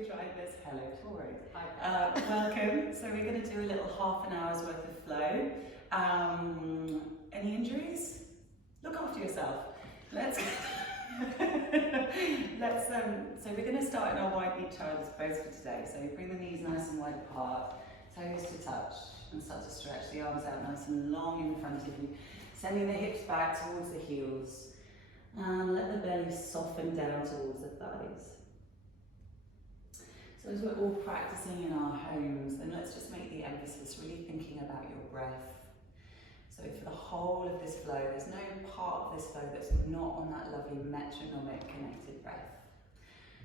we tried this. Hello, Tori. Welcome. So we're going to do a little half an hour's worth of flow. Any injuries? Look after yourself. So we're going to start in our wide knee child's pose for today. So bring the knees nice and wide apart, toes to touch, and start to stretch the arms out nice and long in front of you, sending the hips back towards the heels, and let the belly soften down towards the thighs. So as we're all practicing in our homes, then let's just make the emphasis really thinking about your breath. So for the whole of this flow, there's no part of this flow that's not on that lovely metronomic connected breath.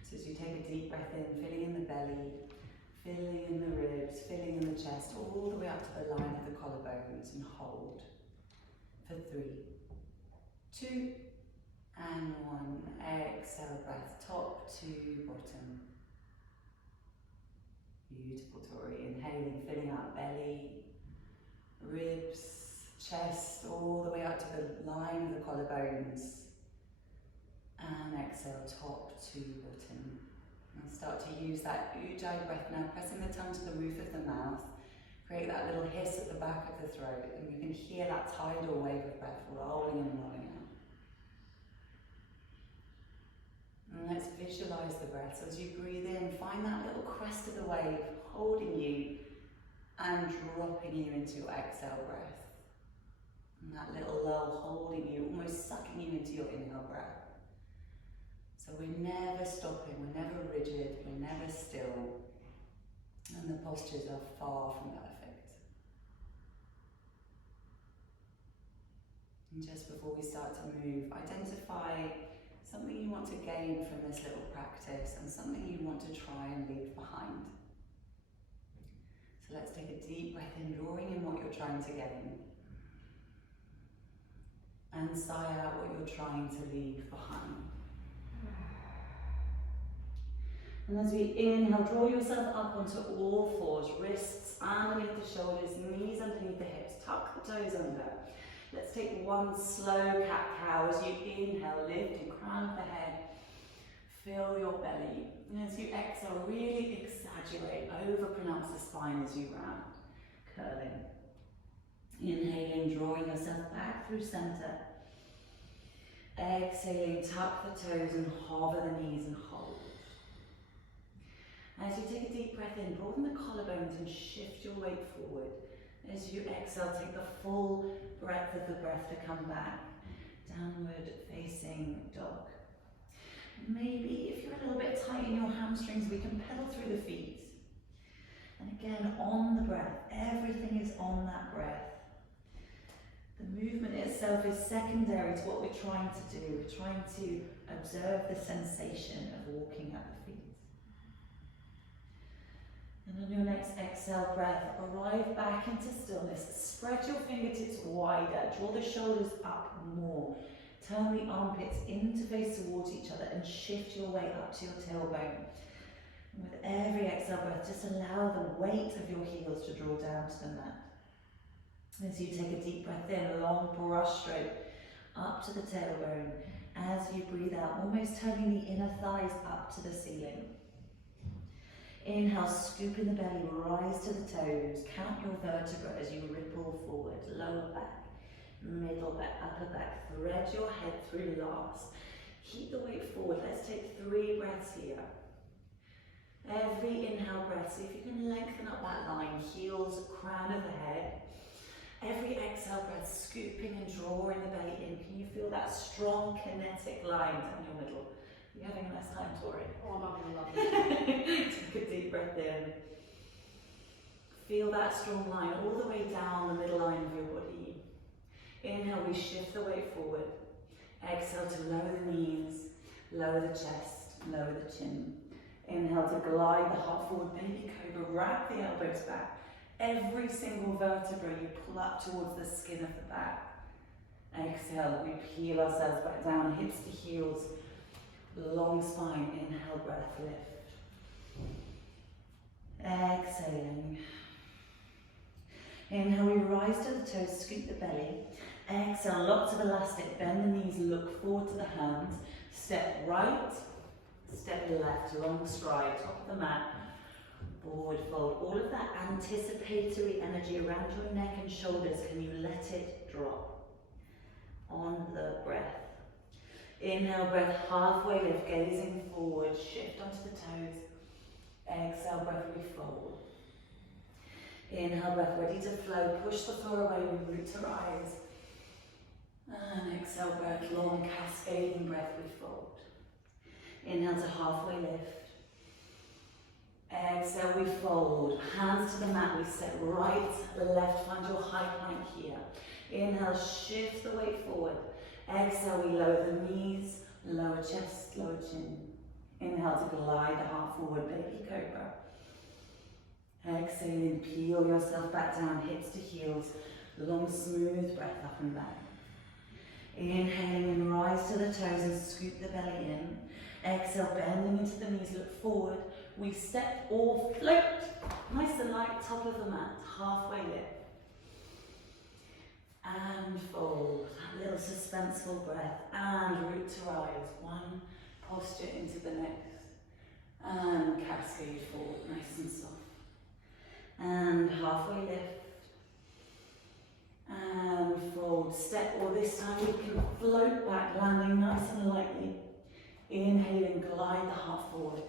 So as you take a deep breath in, filling in the belly, filling in the ribs, filling in the chest, all the way up to the line of the collarbones, and hold for 3, 2, and 1. Exhale, breath, top to bottom. Beautiful, Tori. Inhaling, filling out belly, ribs, chest, all the way up to the line of the collarbones. And exhale, top to bottom. And start to use that ujjayi breath now, pressing the tongue to the roof of the mouth. Create that little hiss at the back of the throat, and you can hear that tidal wave of breath rolling and rolling out. And let's visualize the breath. So as you breathe in, find that little crest of the wave holding you and dropping you into your exhale breath. And that little lull holding you, almost sucking you into your inhale breath. So we're never stopping, we're never rigid, we're never still. And the postures are far from perfect. And just before we start to move, identify something you want to gain from this little practice and something you want to try and leave behind. So let's take a deep breath in, drawing in what you're trying to gain. And sigh out what you're trying to leave behind. And as we inhale, draw yourself up onto all fours, wrists underneath the shoulders, knees underneath the hips, tuck the toes under. Let's take one slow cat-cow. As you inhale, lift your crown of the head, fill your belly. And as you exhale, really exaggerate, over-pronounce the spine as you round, curling. Inhaling, drawing yourself back through center. Exhaling, tuck the toes and hover the knees and hold. As you take a deep breath in, broaden the collarbones and shift your weight forward. As you exhale, take the full breadth of the breath to come back. Downward facing dog. Maybe if you're a little bit tight in your hamstrings, we can pedal through the feet. And again, on the breath, everything is on that breath. The movement itself is secondary to what we're trying to do. We're trying to observe the sensation of walking at the feet. And on your next exhale breath, arrive back into stillness. Spread your fingertips wider, draw the shoulders up more. Turn the armpits in to face towards each other and shift your weight up to your tailbone. And with every exhale breath, just allow the weight of your heels to draw down to the mat. As you take a deep breath in, long brush stroke up to the tailbone. As you breathe out, almost turning the inner thighs up to the ceiling. Inhale, scoop in the belly, rise to the toes. Count your vertebra as you ripple forward. Lower back, middle back, upper back. Thread your head through last. Keep the weight forward. Let's take 3 breaths here. Every inhale breath, see if you can lengthen up that line. Heels, crown of the head. Every exhale breath, scooping and drawing the belly in. Can you feel that strong kinetic line down your middle? You're having a nice time, Tori. Oh, I'm having a lovely time. Take a deep breath in. Feel that strong line all the way down the middle line of your body. Inhale, we shift the weight forward. Exhale to lower the knees, lower the chest, lower the chin. Inhale to glide the heart forward, baby cobra, wrap the elbows back. Every single vertebra you pull up towards the skin of the back. Exhale, we peel ourselves back down, hips to heels. Long spine, inhale, breath, lift. Exhaling. Inhale, we rise to the toes, scoop the belly. Exhale, lots of elastic, bend the knees, look forward to the hands. Step right, step left, long stride, top of the mat, forward fold. All of that anticipatory energy around your neck and shoulders, can you let it drop on the breath? Inhale, breath, halfway lift, gazing forward, shift onto the toes. Exhale, breath, refold. Inhale, breath, ready to flow, push the floor away, we root to rise. And exhale, breath, long cascading breath, refold. Inhale to halfway lift. Exhale, we fold. Hands to the mat, we step right, left, find your high plank here. Inhale, shift the weight forward. Exhale, we lower the knees, lower chest, lower chin. Inhale to glide the heart forward, baby cobra. Exhaling, peel yourself back down, hips to heels. Long, smooth breath up and back. Inhaling and rise to the toes and scoop the belly in. Exhale, bending into the knees, look forward. We step or float. Nice and light, top of the mat, halfway lift. And fold, that little suspenseful breath. And root to rise, one posture into the next. And cascade forward, nice and soft. And halfway lift. And fold, step, or this time we can float back, landing nice and lightly. Inhaling, glide the heart forward.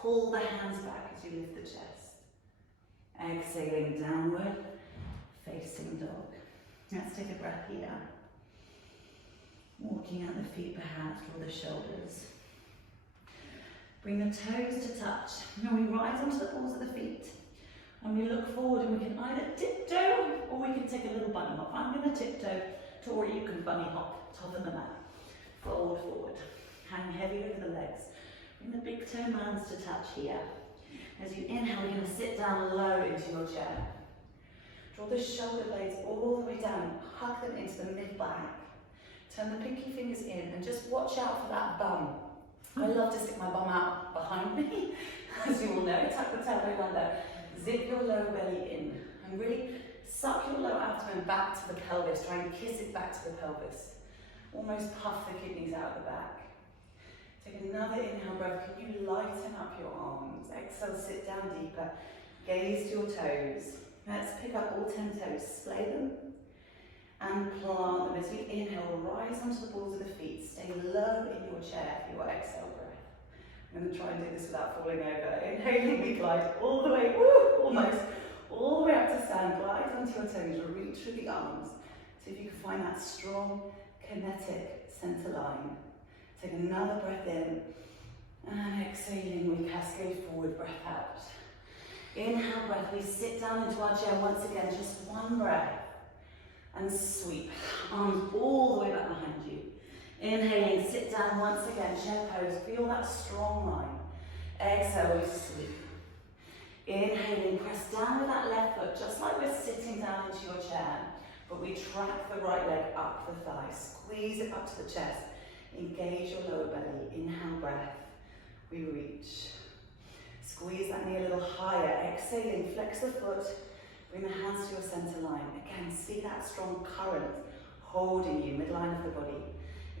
Pull the hands back as you lift the chest. Exhaling, downward, facing dog. Let's take a breath here. Walking out the feet perhaps, draw the shoulders. Bring the toes to touch. Now we rise onto the balls of the feet. And we look forward and we can either tiptoe or we can take a little bunny hop. I'm going to tiptoe, Tori, you can bunny hop, top of the mat. Fold forward. Hang heavy over the legs. Bring the big toe mounds to touch here. As you inhale, we're going to sit down low into your chair. Draw the shoulder blades all the way down, hug them into the mid-back. Turn the pinky fingers in and just watch out for that bum. I love to stick my bum out behind me, as you all know. Tuck the tailbone under, zip your lower belly in, and really suck your lower abdomen back to the pelvis. Try and kiss it back to the pelvis. Almost puff the kidneys out the back. Take another inhale breath. Can you lighten up your arms? Exhale, sit down deeper. Gaze to your toes. Let's pick up all 10 toes, splay them, and plant them. As you inhale, rise onto the balls of the feet. Stay low in your chair for your exhale breath. I'm going to try and do this without falling over. Inhaling, we glide all the way, almost, all the way up to stand. Glide onto your toes, reach through the arms. See if you can find that strong, kinetic center line. Take another breath in, and exhaling, we cascade forward, breath out. Inhale, breath, we sit down into our chair once again, just one breath, and sweep. Arms all the way back behind you. Inhaling, sit down once again, chair pose, feel that strong line. Exhale, we sweep. Inhaling, press down with that left foot, just like we're sitting down into your chair, but we track the right leg up the thigh, squeeze it up to the chest, engage your lower belly, inhale, breath, we reach. Squeeze that knee a little higher, exhaling, flex the foot, bring the hands to your center line. Again, see that strong current holding you, midline of the body.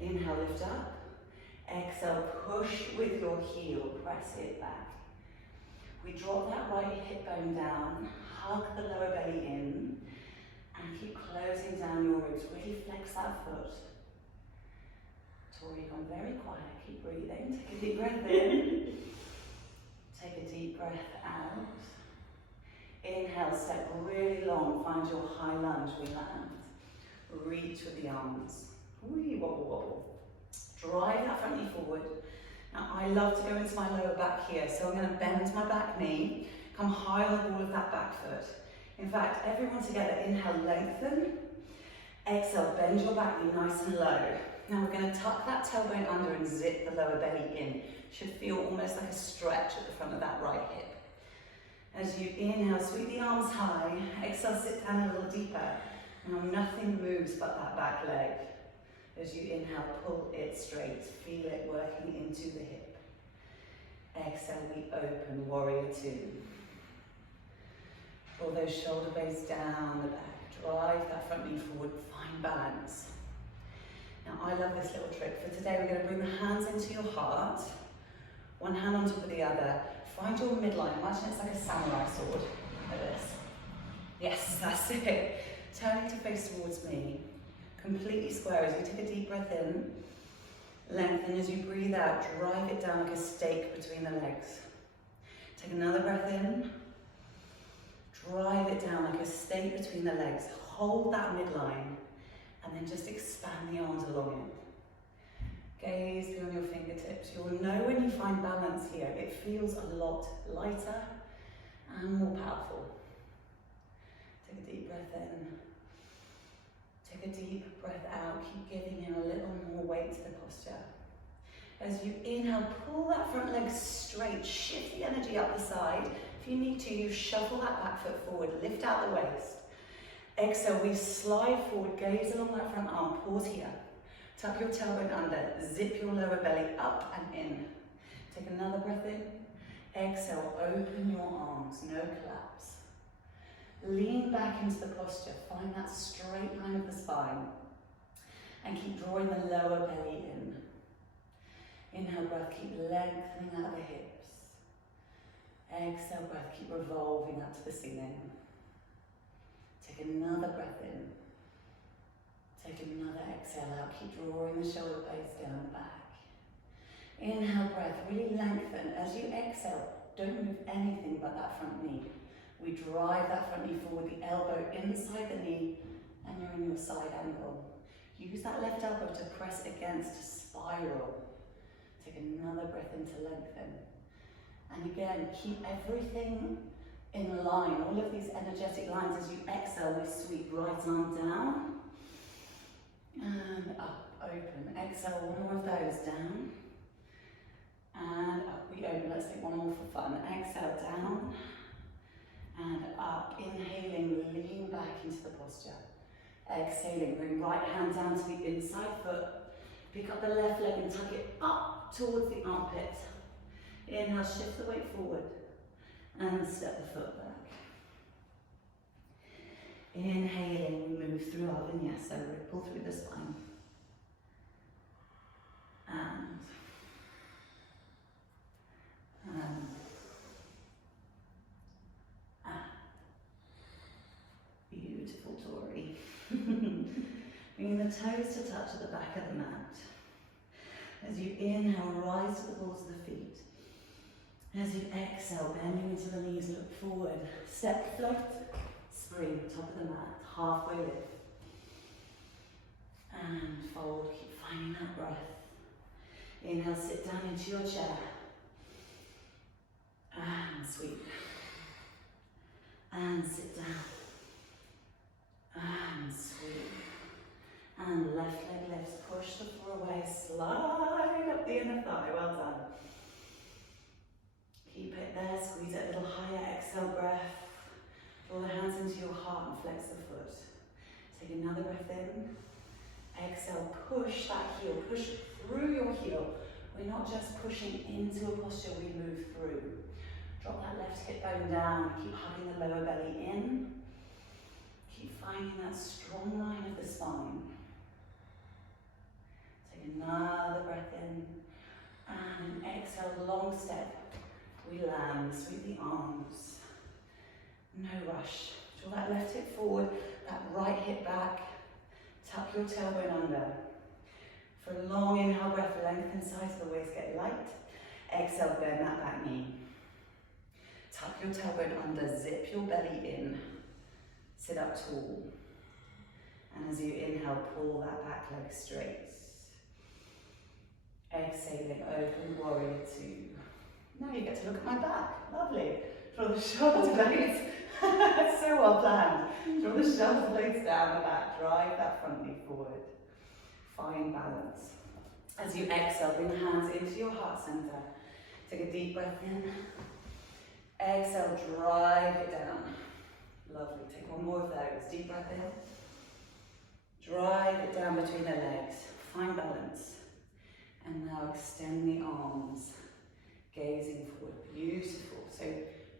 Inhale, lift up. Exhale, push with your heel, press it back. We drop that right hip bone down, hug the lower belly in, and keep closing down your ribs. Really flex that foot. Tori, gone very quiet, keep breathing. Take a deep breath in. Take a deep breath out. Inhale, step really long, find your high lunge, we land. Reach with the arms. Wee, wobble, wobble. Drive that front knee forward. Now I love to go into my lower back here, so I'm going to bend my back knee, come high on the ball of that back foot. In fact, everyone together, inhale, lengthen. Exhale, bend your back knee nice and low. Now we're going to tuck that tailbone under and zip the lower belly in. Should feel almost like a stretch at the front of that right hip. As you inhale, sweep the arms high. Exhale, sit down a little deeper. Now nothing moves but that back leg. As you inhale, pull it straight. Feel it working into the hip. Exhale, we open, warrior two. Draw those shoulder blades down the back. Drive that front knee forward, find balance. Now I love this little trick. For today, we're going to bring the hands into your heart. One hand on top of the other. Find your midline. Imagine it's like a samurai sword, like this. Yes, that's it. Turning to face towards me. Completely square as you take a deep breath in. Lengthen as you breathe out. Drive it down like a stake between the legs. Take another breath in. Drive it down like a stake between the legs. Hold that midline and then just expand the arms along it. Gaze beyond your fingertips. You'll know when you find balance here. It feels a lot lighter and more powerful. Take a deep breath in. Take a deep breath out. Keep giving in a little more weight to the posture. As you inhale, pull that front leg straight. Shift the energy up the side. If you need to, you shuffle that back foot forward. Lift out the waist. Exhale, we slide forward. Gaze along that front arm. Pause here. Tuck your tailbone under. Zip your lower belly up and in. Take another breath in. Exhale, open your arms. No collapse. Lean back into the posture. Find that straight line of the spine. And keep drawing the lower belly in. Inhale breath, keep lengthening out the hips. Exhale breath, keep revolving up to the ceiling. Take another breath in. Take another exhale out, keep drawing the shoulder blades down the back. Inhale breath, really lengthen. As you exhale, don't move anything but that front knee. We drive that front knee forward, the elbow inside the knee, and you're in your side angle. Use that left elbow to press against, to spiral. Take another breath in to lengthen. And again, keep everything in line, all of these energetic lines. As you exhale, we sweep right arm down. And up, open. Exhale, one more of those, down. And up, we open. Let's take one more for fun. Exhale, down. And up, inhaling, lean back into the posture. Exhaling, bring right hand down to the inside foot. Pick up the left leg and tuck it up towards the armpit. Inhale, shift the weight forward. And step the foot back. Inhaling, we move through our vinyasa, ripple through the spine. And beautiful, Tori. Bringing the toes to touch at the back of the mat. As you inhale, rise to the balls of the feet. As you exhale, bending into the knees, look forward. Step, float, spring, top of the mat, halfway lift. And fold, keep finding that breath. Inhale, sit down into your chair. And sweep. And sit down. And sweep. And left leg lifts, push the floor away, slide up the inner thigh, well done. Keep it there, squeeze it a little higher, exhale breath. Draw the hands into your heart and flex the foot. Take another breath in. Exhale, push that heel, push through your heel. We're not just pushing into a posture, we move through. Drop that left hip bone down, keep hugging the lower belly in. Keep finding that strong line of the spine. Take another breath in. And exhale, long step. We land, sweep the arms. No rush. Draw that left hip forward, that right hip back. Tuck your tailbone under. For a long inhale breath, lengthen sides of the waist, get light. Exhale, bend that back knee. Tuck your tailbone under, zip your belly in. Sit up tall. And as you inhale, pull that back leg straight. Exhaling, open warrior two. Now you get to look at my back. Lovely. Draw the shoulder blades. So well planned. Draw the shoulder blades down the back. Drive that front knee forward. Find balance. As you exhale, bring the hands into your heart center. Take a deep breath in. Exhale, drive it down. Lovely. Take one more of those. Deep breath in. Drive it down between the legs. Find balance. And now extend the arms. Gazing forward. Beautiful. So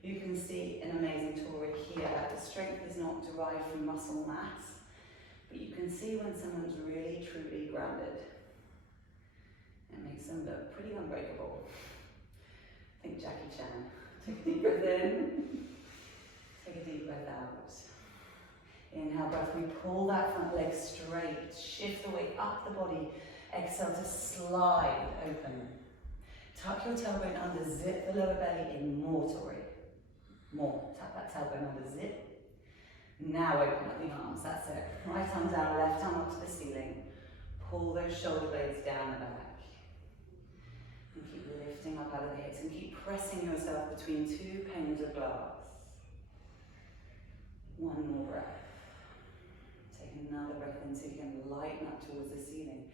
you can see an amazing Tori here. The strength is not derived from muscle mass, but you can see when someone's really truly grounded. It makes them look pretty unbreakable. Think Jackie Chan. Take a deep breath in. Take a deep breath out. Inhale, breath. We pull that front leg straight. Shift the weight up the body. Exhale to slide open. Tuck your tailbone under. Zip the lower belly in more, Tori. More. Tuck that tailbone under. Zip. Now open up the arms. That's it. Right arm down, left arm up to the ceiling. Pull those shoulder blades down and back. And keep lifting up out of the hips and keep pressing yourself between two panes of glass. One more breath. Take another breath in so you can lighten up towards the ceiling.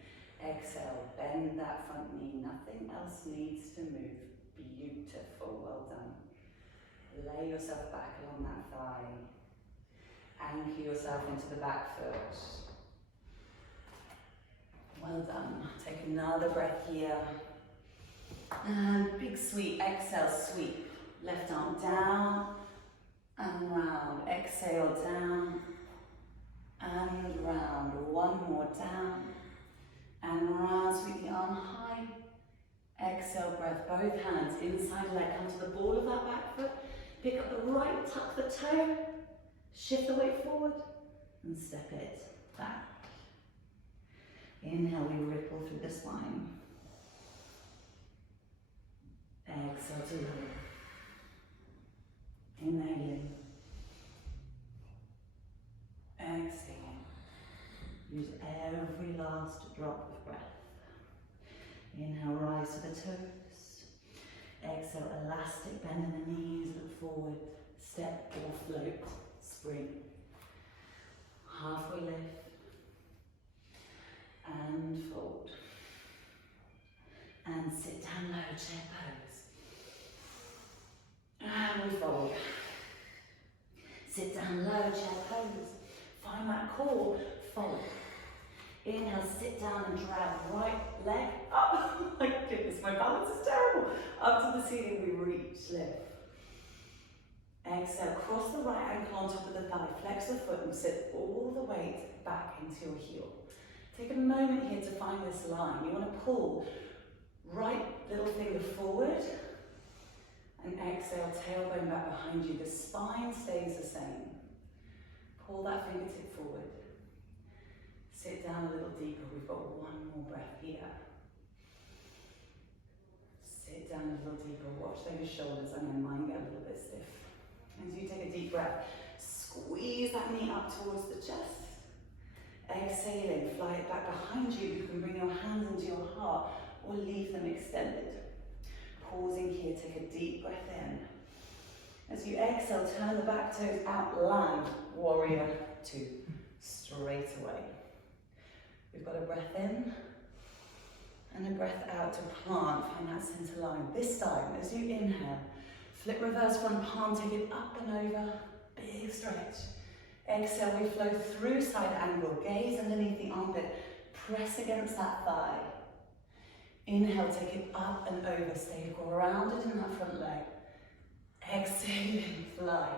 Exhale, bend that front knee. Nothing else needs to move. Beautiful, well done. Lay yourself back along that thigh. Anchor yourself into the back foot. Well done. Take another breath here. And big sweep. Exhale, sweep. Left arm down and round. Exhale, down and round. One more, down and round. Sweep the arm high. Exhale, breath. Both hands inside leg. Come to the ball of that back foot. Pick up the right, tuck the toe. Shift the weight forward and step it back. Inhale, we ripple through the spine. Exhale to lower. Inhaling. Exhaling. Use every last drop of breath. Inhale, rise to the toes. Exhale, elastic, bend in the knees, look forward. Step or float. Spring. Halfway lift. And fold. And sit down low, chair pose. And we fold. Sit down low, chair pose. Find that core, fold. Inhale, sit down and drag right leg up. Oh my goodness, my balance is terrible. Up to the ceiling, we reach, lift. Exhale, cross the right ankle on top of the thigh, flex the foot and sit all the weight back into your heel. Take a moment here to find this line. You want to pull right little finger forward and exhale, tailbone back behind you. The spine stays the same. Pull that fingertip forward. Sit down a little deeper. We've got one more breath here. Sit down a little deeper. Watch those shoulders. I know mine get a little bit stiff. As you take a deep breath, squeeze that knee up towards the chest. Exhaling, fly it back behind you. You can bring your hands into your heart or leave them extended. Pausing here, take a deep breath in. As you exhale, turn the back toes out, land, warrior two, straight away. We've got a breath in and a breath out to plant, find that center line. This time, as you inhale, flip reverse front palm, take it up and over, big stretch. Exhale, we flow through side angle, gaze underneath the armpit, press against that thigh. Inhale, take it up and over, stay grounded in that front leg. Exhaling, fly.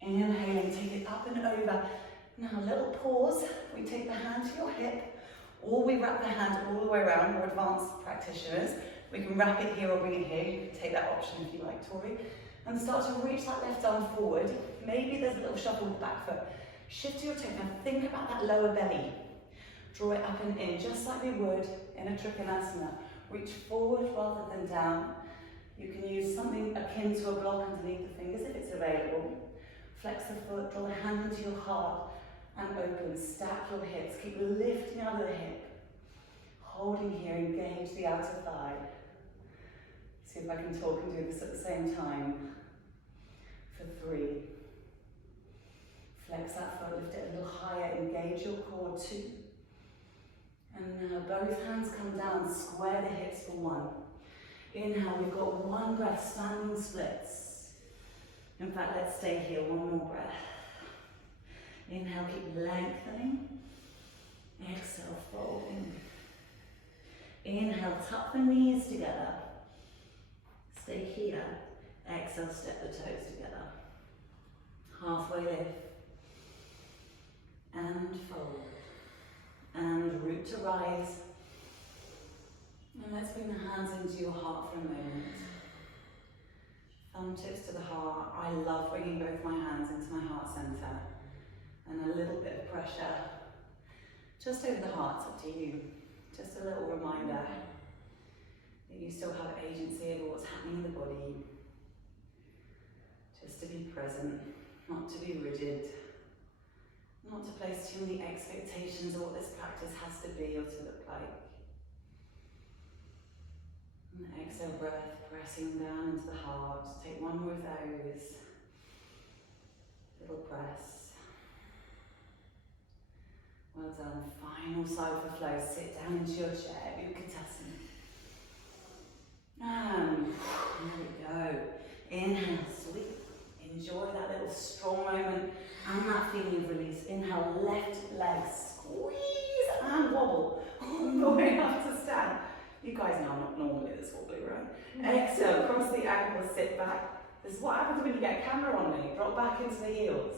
Inhaling, take it up and over. Now a little pause, we take the hand to your hip, or we wrap the hand all the way around. We're advanced practitioners. We can wrap it here or bring it here. You can take that option if you like, Tori. And start to reach that left arm forward. Maybe there's a little shuffle with the back foot. Shift to your toe. Now think about that lower belly. Draw it up and in, just like we would in a Trikonasana. Reach forward rather than down. You can use something akin to a block underneath the fingers if it's available. Flex the foot, draw the hand into your heart and open. Stack your hips. Keep lifting out of the hip. Holding here, engage the outer thigh. See if I can talk and do this at the same time. For 3. Flex that foot, lift it a little higher, engage your core. 2. And now both hands come down, square the hips for 1. Inhale, we've got 1 breath, standing splits. In fact, let's stay here, 1 more breath. Inhale, keep lengthening. Exhale, folding. Inhale, tuck the knees together. Stay here. Exhale, step the toes together. Halfway lift. And fold. And root to rise. And let's bring the hands into your heart for a moment. Thumb tips to the heart. I love bringing both my hands into my heart centre. And a little bit of pressure just over the heart, it's up to you. Just a little reminder that you still have agency over what's happening in the body. Just to be present, not to be rigid, not to place too many expectations of what this practice has to be or to look like. And exhale breath, pressing down into the heart. Take one more of those. Little press. Well done. Final side for flow. Sit down into your chair. Utkatasana. And there we go. Inhale, sweep. Enjoy that little strong moment and that feeling of release. Inhale, left leg squeeze and wobble all the way up to stand. You guys know I'm not normally this wobbly, right? Exhale, cross the ankles, sit back. This is what happens when you get a camera on me. Drop back into the heels.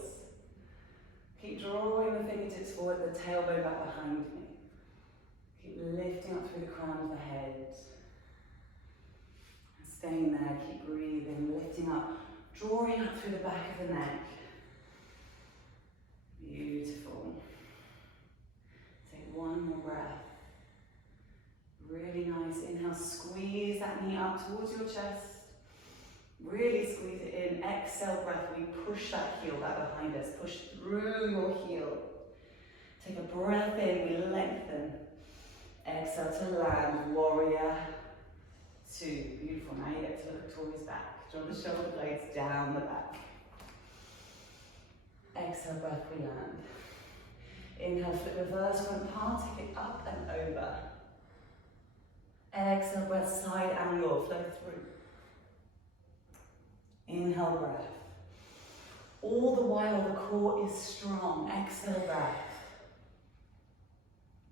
Keep drawing the fingertips forward, the tailbone back behind me. Keep lifting up through the crown of the head. And staying there, keep breathing, lifting up, drawing up through the back of the neck. Beautiful. Take one more breath. Really nice. Inhale, squeeze that knee up towards your chest. Really squeeze it in. Exhale breath, we push that heel back behind us. Push through your heel. Take a breath in, we lengthen. Exhale to land, warrior two. Beautiful, now you get to look towards back. Draw the shoulder blades down the back. Exhale breath, we land. Inhale, flip reverse front palm, take it up and over. Exhale breath, side angle, flow through. Inhale breath. All the while the core is strong. Exhale breath.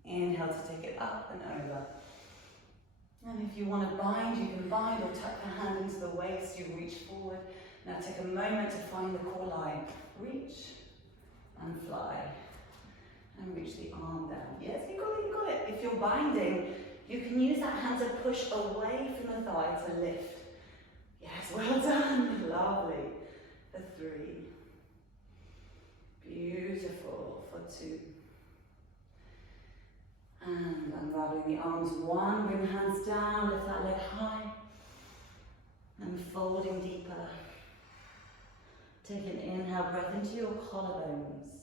Inhale to take it up and over. And if you want to bind, you can bind or tuck the hand into the waist, you reach forward. Now take a moment to find the core line. Reach and fly. And reach the arm down. Yes, you got it, you got it. If you're binding, you can use that hand to push away from the thigh to lift. Yes, well done. Lovely. For three. Beautiful. For two. And unraveling the arms. One, bring hands down, lift that leg high. And folding deeper. Take an inhale breath into your collarbones.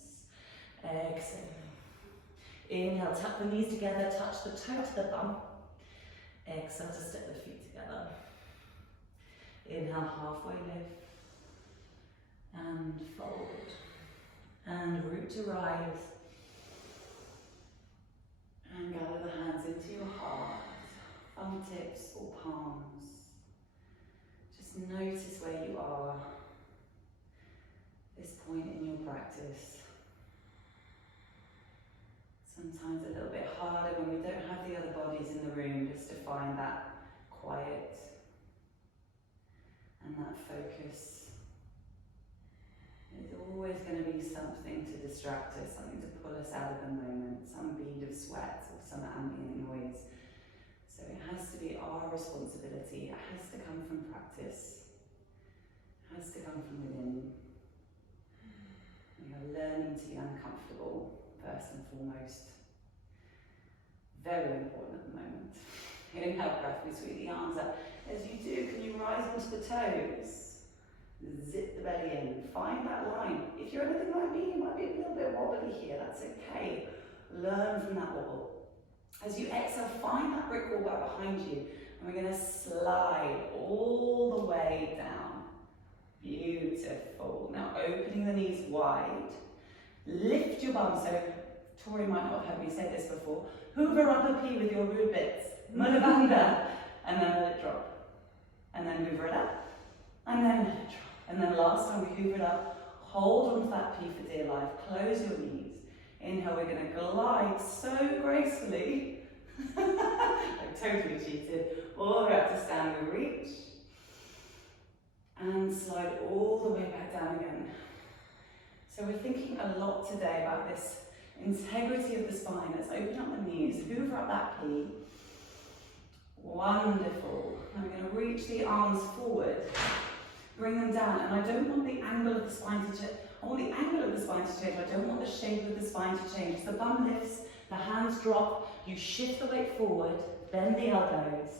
Exhale. Inhale, tap the knees together, touch the toe to the bum. Exhale to step the feet together. Inhale, halfway lift. And fold. And root to rise. And gather the hands into your heart. Thumb tips or palms. Just notice where you are. This point in your practice. Sometimes a little bit harder when we don't have the other bodies in the room, just to find that quiet and that focus. There's always going to be something to distract us, something to pull us out of the moment, some bead of sweat or some ambient noise. So it has to be our responsibility, it has to come from practice, it has to come from within. We are learning to be uncomfortable, first and foremost. Very important at the moment. Inhale breath, we sweep the arms up. As you do, can you rise onto the toes? Zip the belly in, find that line. If you're anything like me, you might be a little bit wobbly here, that's okay. Learn from that wobble. As you exhale, find that brick wall back behind you, and we're going to slide all the way down. Beautiful. Now opening the knees wide. Lift your bum. So Tori might not have heard me say this before. Hoover up a pea with your rude bits. Mula Bandha. And then let it drop. And then hoover it up. And then let it drop. And then last time we hoover it up, hold onto that pea for dear life. Close your knees. Inhale, we're going to glide so gracefully. I totally cheated. All the way up to stand, we reach. And slide all the way back down again. So we're thinking a lot today about this integrity of the spine. Let's open up the knees, hoover up that pea. Wonderful. I'm going to reach the arms forward, bring them down, and I don't want the angle of the spine to change. I want the angle of the spine to change. I don't want the shape of the spine to change. The bum lifts, the hands drop, you shift the weight forward, bend the elbows,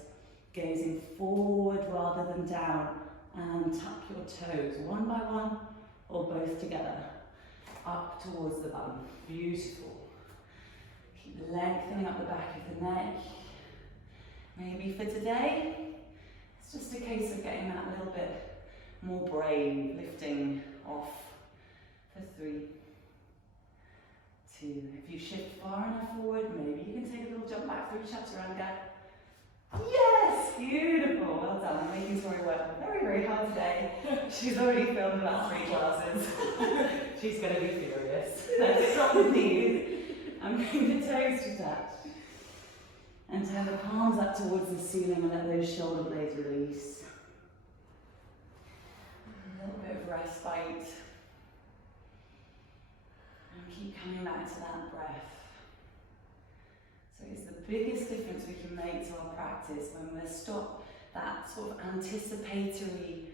gazing forward rather than down, and tuck your toes one by one or both together, up towards the bum. Beautiful. Keep lengthening up the back of the neck. Maybe for today, it's just a case of getting that little bit more brave, lifting off for 3, 2. If you shift far enough forward, maybe you can take a little jump back through chaturanga. Yes, beautiful, well done. I'm making Tori work very, very hard today. She's already filmed about 3 classes. She's going to be furious. Let's drop the knees and bring the toes to touch. And turn the palms up towards the ceiling and let those shoulder blades release. A little bit of respite. And keep coming back to that breath. So it's the biggest difference we can make to our practice when we stop that sort of anticipatory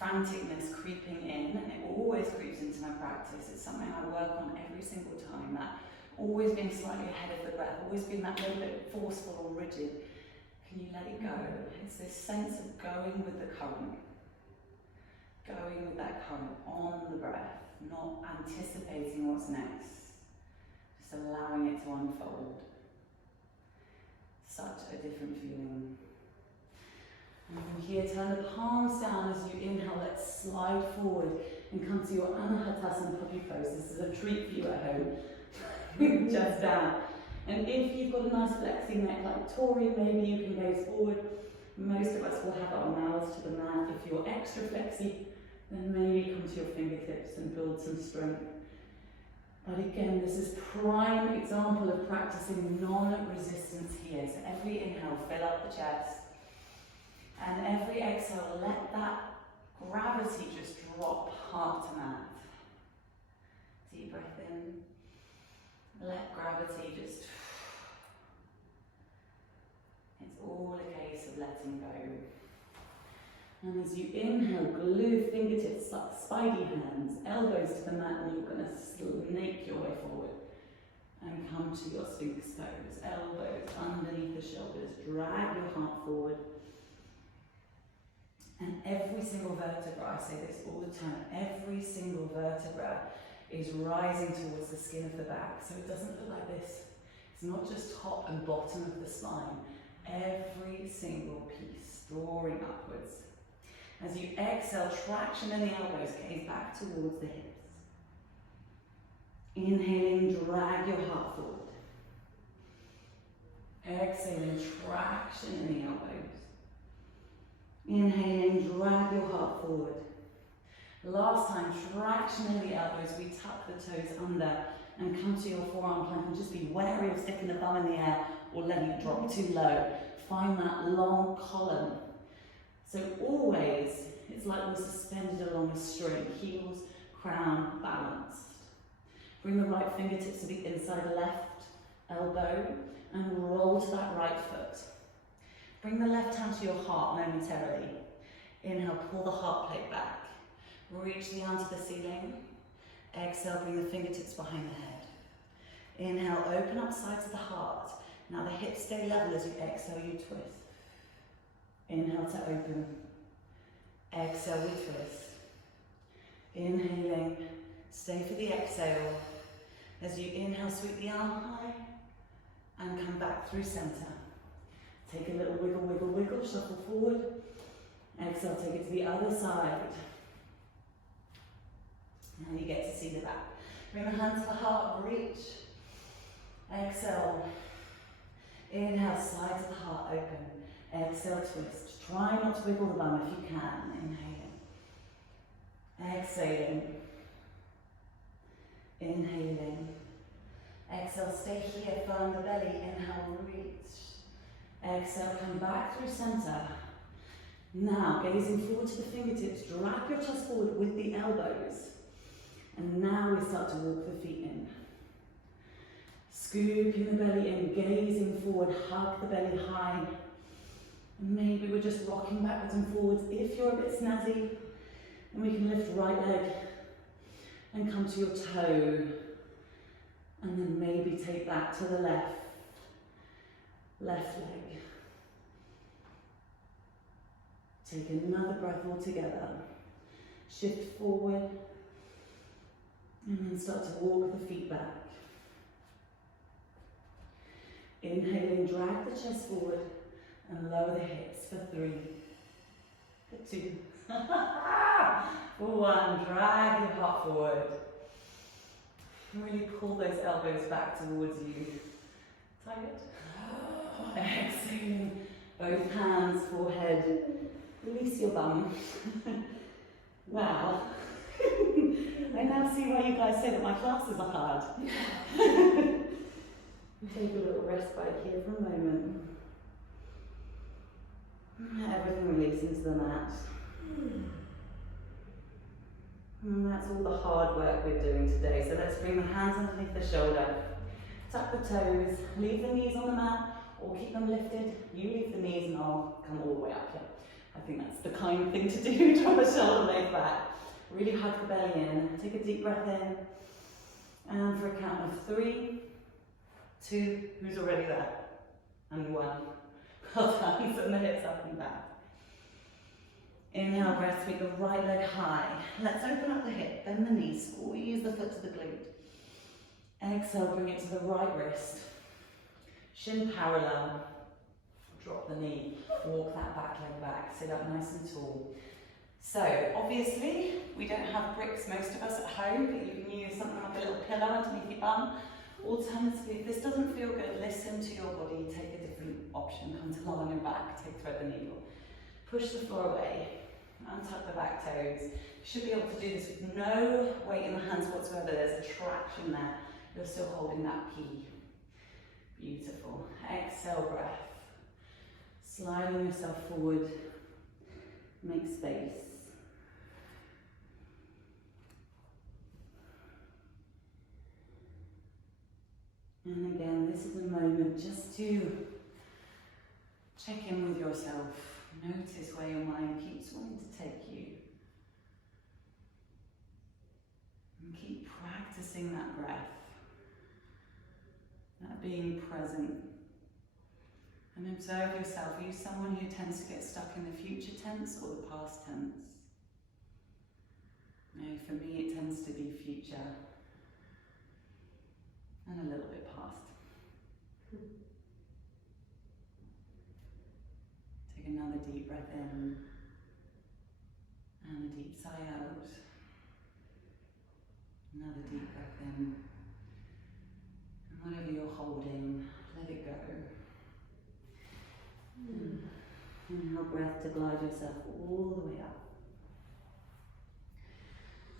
franticness creeping in, and it always creeps into my practice. It's something I work on every single time, that always being slightly ahead of the breath, always being that little bit forceful or rigid. Can you let it go? It's this sense of going with the current. Going with that current on the breath, not anticipating what's next. Just allowing it to unfold. Such a different feeling. And from here, turn the palms down as you inhale. Let's slide forward and come to your Anahatasana puppy pose. This is a treat for you at home. Just down. And if you've got a nice flexing neck like Tori, maybe you can gaze forward. Most of us will have our mouths to the mat. If you're extra flexy, then maybe come to your fingertips and build some strength. But again, this is prime example of practicing non-resistance here. So every inhale, fill up the chest. And every exhale, let that gravity just drop heart to mat. Deep breath in. Let gravity just... It's all a case of letting go. And as you inhale, glue fingertips like spidey hands, elbows to the mat, and you're going to snake your way forward. And come to your Sphinx pose. Elbows underneath the shoulders. Drag your heart forward. And every single vertebra, I say this all the time, every single vertebra is rising towards the skin of the back. So it doesn't look like this. It's not just top and bottom of the spine. Every single piece drawing upwards. As you exhale, traction in the elbows, gaze back towards the hips. Inhaling, drag your heart forward. Exhaling, traction in the elbows. Inhaling, drag your heart forward. Last time, traction in the elbows, we tuck the toes under and come to your forearm plank, and just be wary of sticking the bum in the air or letting it drop too low. Find that long column. So always, it's like we're suspended along a string, heels, crown, balanced. Bring the right fingertips to the inside left elbow and roll to that right foot. Bring the left hand to your heart momentarily. Inhale, pull the heart plate back. Reach the arm to the ceiling. Exhale, bring the fingertips behind the head. Inhale, open up sides of the heart. Now the hips stay level as you exhale, you twist. Inhale to open. Exhale, we twist. Inhaling, stay for the exhale. As you inhale, sweep the arm high and come back through center. Take a little wiggle, wiggle, wiggle, shuffle forward. Exhale, take it to the other side. And you get to see the back. Bring the hands to the heart, reach. Exhale. Inhale, side to the heart, open. Exhale, twist. Try not to wiggle the bum if you can. Inhaling. Exhaling. Inhaling. Exhale, stay here, firm the belly. Inhale, reach. Exhale, come back through center. Now, gazing forward to the fingertips, drag your chest forward with the elbows. And now we start to walk the feet in. Scooping the belly in, gazing forward, hug the belly high. And maybe we're just rocking backwards and forwards. If you're a bit snazzy, then we can lift right leg and come to your toe. And then maybe take that to the left leg. Take another breath all together. Shift forward. And then start to walk the feet back. Inhaling, drag the chest forward and lower the hips for 3, for 2, for 1. Drag your heart forward. Really pull those elbows back towards you. Tired? Exhaling. Both hands, forehead. Release your bum. Wow. I now see why you guys say that my classes are hard. Take a little rest break here for a moment. Everything release into the mat. And that's all the hard work we're doing today. So let's bring the hands underneath the shoulder. Tuck the toes, leave the knees on the mat, or keep them lifted. You leave the knees and I'll come all the way up here. I think that's the kind thing to do. Drop the shoulder blade back. Really hug the belly in. Take a deep breath in. And for a count of 3, 2, who's already there? And 1. Well done. Send the hips up and back. Inhale, breath, sweep the right leg high. Let's open up the hip, bend the knees, squeeze the foot to the glute. Exhale, bring it to the right wrist. Shin parallel. Drop the knee, walk that back leg back, sit up nice and tall. So, obviously, we don't have bricks, most of us at home, but you can use something like a little pillow underneath your bum. Alternatively, if this doesn't feel good, listen to your body, take a different option. Come to lie on your back, thread the needle. Push the floor away, untuck the back toes. You should be able to do this with no weight in the hands whatsoever. There's a traction there. You're still holding that P. Beautiful. Exhale, breath. Sliding yourself forward. Make space. And again, this is a moment just to check in with yourself. Notice where your mind keeps wanting to take you. And keep practicing that breath. That being present. And observe yourself. Are you someone who tends to get stuck in the future tense or the past tense? No, for me it tends to be future. And a little bit past. Take another deep breath in. And a deep sigh out. Another deep breath in. And whatever you're holding, let it go. Inhale, breath to glide yourself all the way up.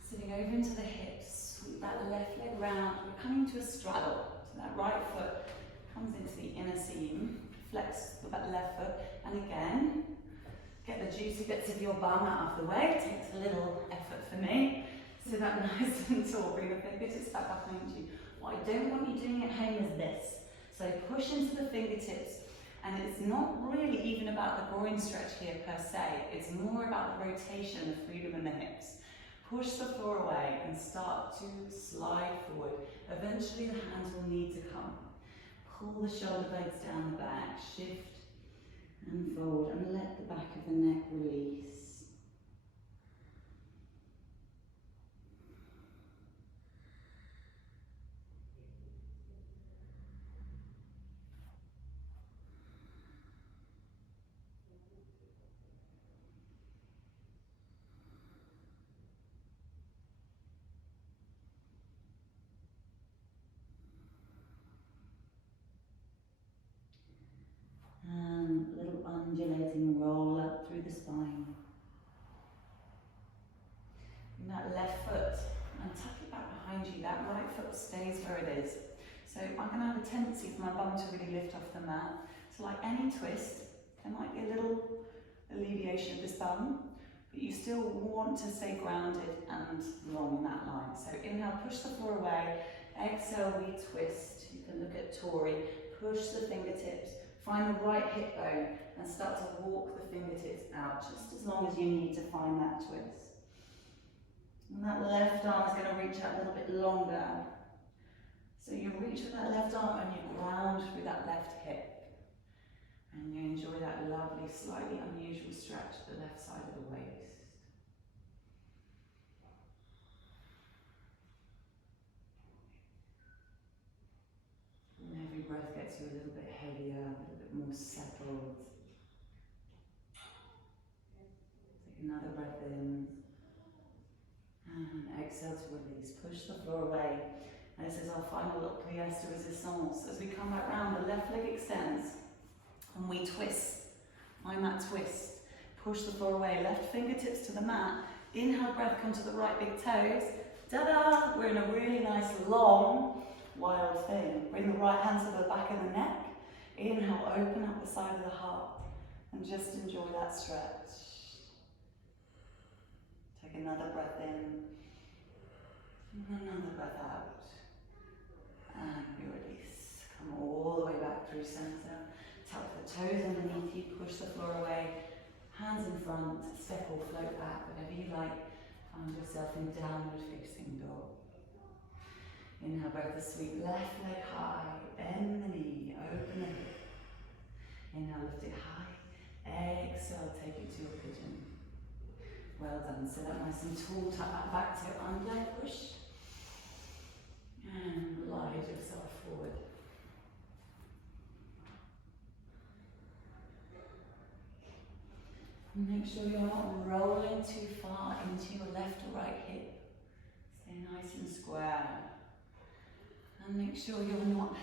Sitting over into the hips, sweep that left leg round. We're coming to a straddle. So that right foot comes into the inner seam. Flex with that left foot. And again, get the juicy bits of your bum out of the way. It takes a little effort for me. Sit up nice and tall. Bring the fingertips back up behind you. What I don't want you doing at home is this. So push into the fingertips. And it's not really even about the groin stretch here per se, it's more about the rotation, the freedom in the hips. Push the floor away and start to slide forward. Eventually the hands will need to come. Pull the shoulder blades down the back, shift and fold, and let the back of the neck release. And a little undulating roll up through the spine. And that left foot, and tuck it back behind you. That right foot stays where it is. So I'm going to have a tendency for my bum to really lift off the mat. So like any twist, there might be a little alleviation of this bum, but you still want to stay grounded and long in that line. So inhale, push the floor away. Exhale, we twist. You can look at Tori. Push the fingertips. Find the right hip bone and start to walk the fingertips out, just as long as you need to find that twist. And that left arm is going to reach out a little bit longer. So you reach with that left arm and you ground through that left hip. And you enjoy that lovely, slightly unusual stretch to the left side of the waist. And every breath gets you a little bit heavier, a little bit more settled. Take another breath in. And exhale to release. Push the floor away. And this is our final little pièce de résistance. As we come back round, the left leg extends. And we twist. My mat twist. Push the floor away. Left fingertips to the mat. Inhale, breath, come to the right big toes. Ta-da! We're in a really nice, long, wild thing. Bring the right hand to the back of the neck. Inhale, open up the side of the heart. And just enjoy that stretch. Take another breath in. And another breath out. And we release. Come all the way back through center. Tuck the toes underneath you, push the floor away. Hands in front, step or float back, whatever you like. Find yourself in downward facing dog. Inhale, breath the sweep, left leg high, bend the knee, open the hip. Inhale, lift it high. Exhale, take it to your pigeon. Well done, sit up nice and tall, tuck that back toe under, push. And glide yourself forward. Make sure you're not rolling too far into your left or right hip. Stay nice and square. And make sure you're not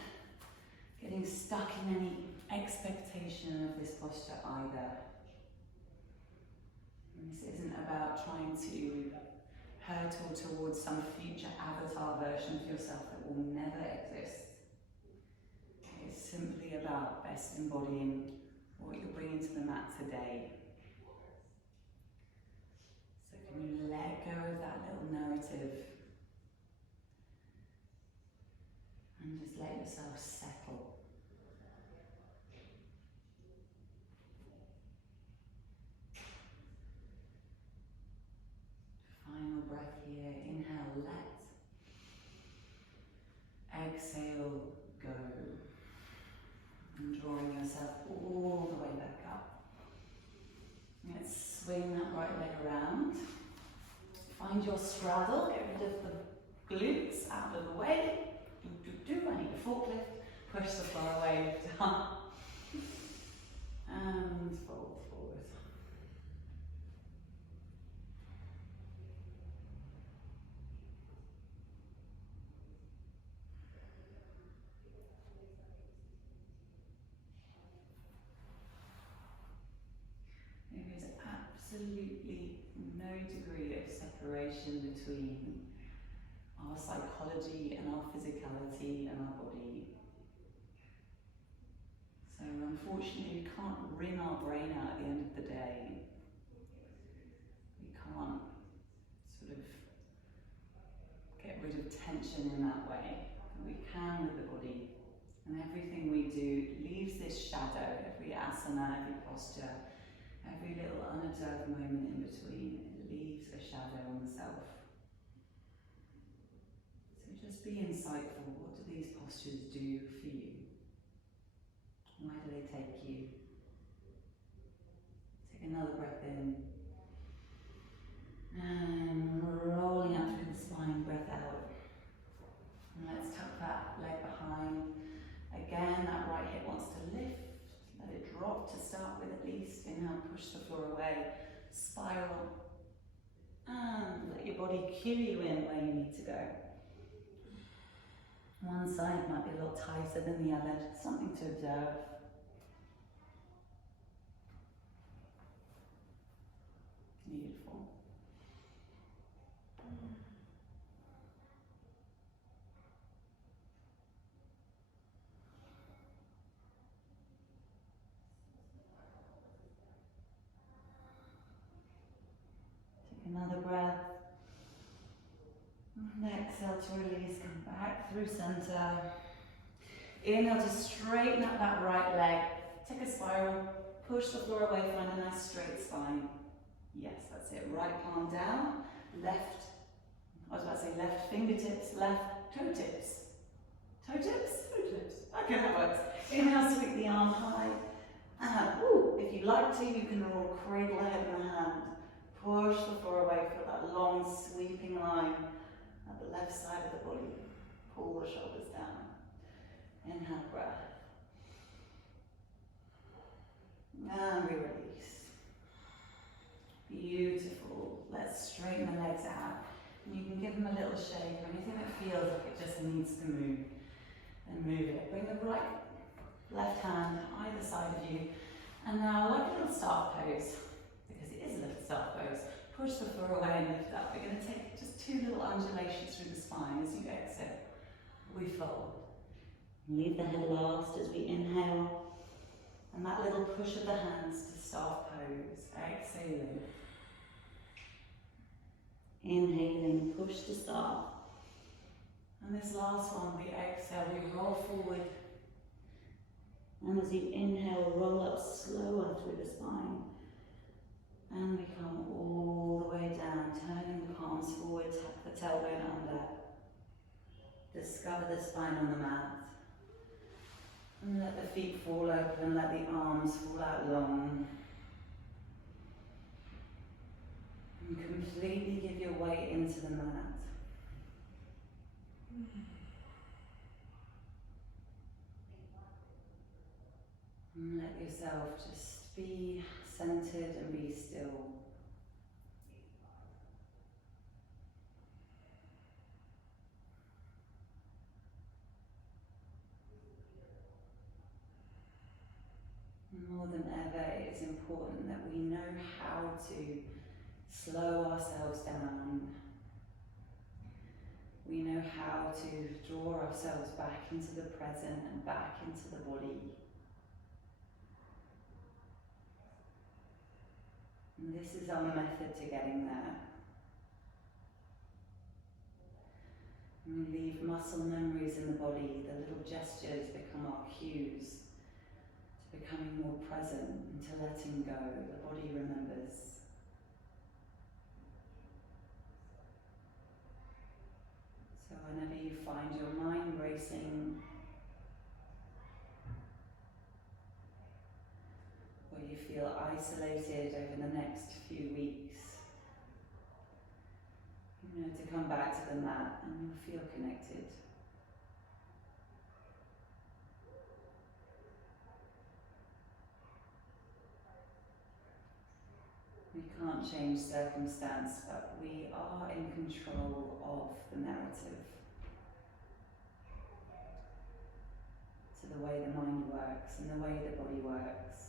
getting stuck in any expectation of this posture either. And this isn't about trying to hurtle towards some future avatar version of yourself that will never exist. It's simply about best embodying what you're bringing to the mat today. So can you let go of that little narrative and just let yourself settle. Final breath here. Inhale, let. Exhale, go. And drawing yourself all the way back up. Let's swing that right leg around. Find your straddle. Get rid of the glutes out of the way. I need a forklift. Push the floor away, lift it up. And fold forward. There is absolutely no degree of separation between our psychology and our physicality and our body. So unfortunately we can't wring our brain out at the end of the day. We can't sort of get rid of tension in that way. We can with the body. And everything we do leaves this shadow, every asana, every posture, every little unobserved moment in between, it leaves a shadow on the self. So just be insightful. What do these postures do for you? Where do they take you? Take another breath in. And rolling out through the spine, breath out. And let's tuck that leg behind. Again, that right hip wants to lift. Let it drop to start with at least. Inhale, push the floor away. Spiral. And let your body cue you in where you need to go. One side might be a little tighter than the other. Something to observe. Beautiful. Take another breath. And exhale to release. Come back through center. Inhale to straighten up that right leg. take a spiral, push the floor away, find a nice straight spine. Yes, that's it. Right palm down, left, I was about to say left fingertips, left toe tips. Toe tips? Toe tips. Okay, that works. Inhale, sweep the arm high. And if you like to, you can roll cradle head in the hand. Push the floor away for that long sweeping line at the left side of the body. Pull the shoulders down. Inhale, breath. And we release. Beautiful. Let's straighten the legs out. And you can give them a little shake or anything that feels like it just needs to move. And move it. Bring the right, left hand either side of you. And now, like a little staff pose, because it is a little staff pose, push the floor away and lift up. We're going to take just 2 little undulations through the spine as you exhale. We fold. Leave the head last as we inhale. And that little push of the hands to staff pose. Exhaling. Inhaling, push to staff. And this last one, we exhale, we roll forward. And as you inhale, roll up slower through the spine. And we come all the way down, turning the palms forward, tuck the tailbone under. Discover the spine on the mat. And let the feet fall open, let the arms fall out long. And completely give your weight into the mat. And let yourself just be centered and be still. More than ever, it is important that we know how to slow ourselves down. We know how to draw ourselves back into the present and back into the body. And this is our method to getting there. And we leave muscle memories in the body, the little gestures become our cues to becoming more present and to letting go. The body remembers. So whenever you find your mind racing, or you feel isolated over the next few weeks, to come back to the mat and you'll feel connected. We can't change circumstance, but we are in control of the narrative. To the way the mind works and the way the body works.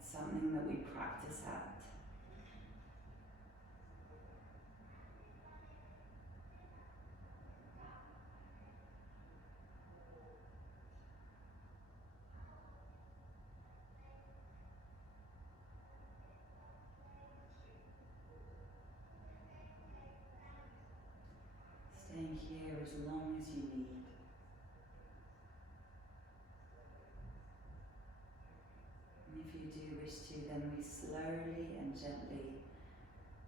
It's something that we practice at. Staying here as long as you need. And if you do wish to, then we slowly and gently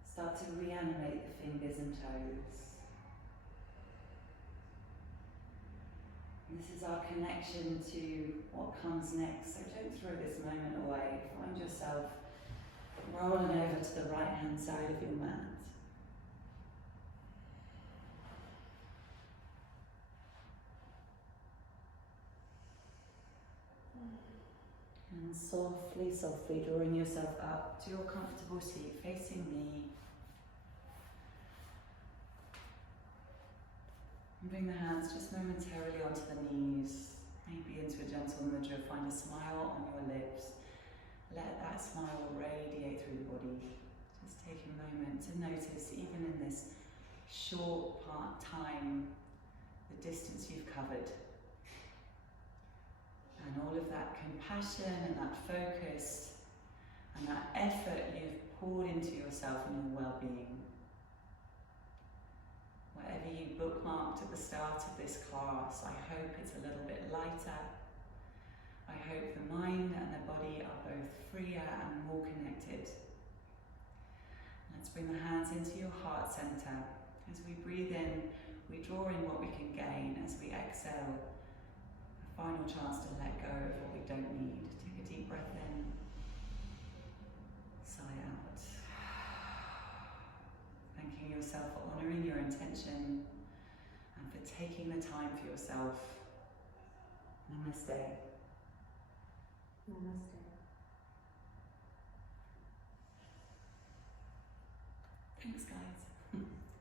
start to reanimate the fingers and toes. And this is our connection to what comes next, so don't throw this moment away. Find yourself rolling over to the right-hand side of your mat. And softly, softly drawing yourself up to your comfortable seat, facing me. And bring the hands just momentarily onto the knees, maybe into a gentle mudra. Find a smile on your lips. Let that smile radiate through the body. Just take a moment to notice, even in this short time, the distance you've covered. And all of that compassion and that focus and that effort you've poured into yourself and your well-being. Whatever you bookmarked at the start of this class, I hope it's a little bit lighter. I hope the mind and the body are both freer and more connected. Let's bring the hands into your heart center. As we breathe in, we draw in what we can gain. As we exhale, a final chance to let go of what we don't need. Take a deep breath in, sigh out. Thanking yourself for honouring your intention and for taking the time for yourself. Namaste. Namaste. Thanks, guys.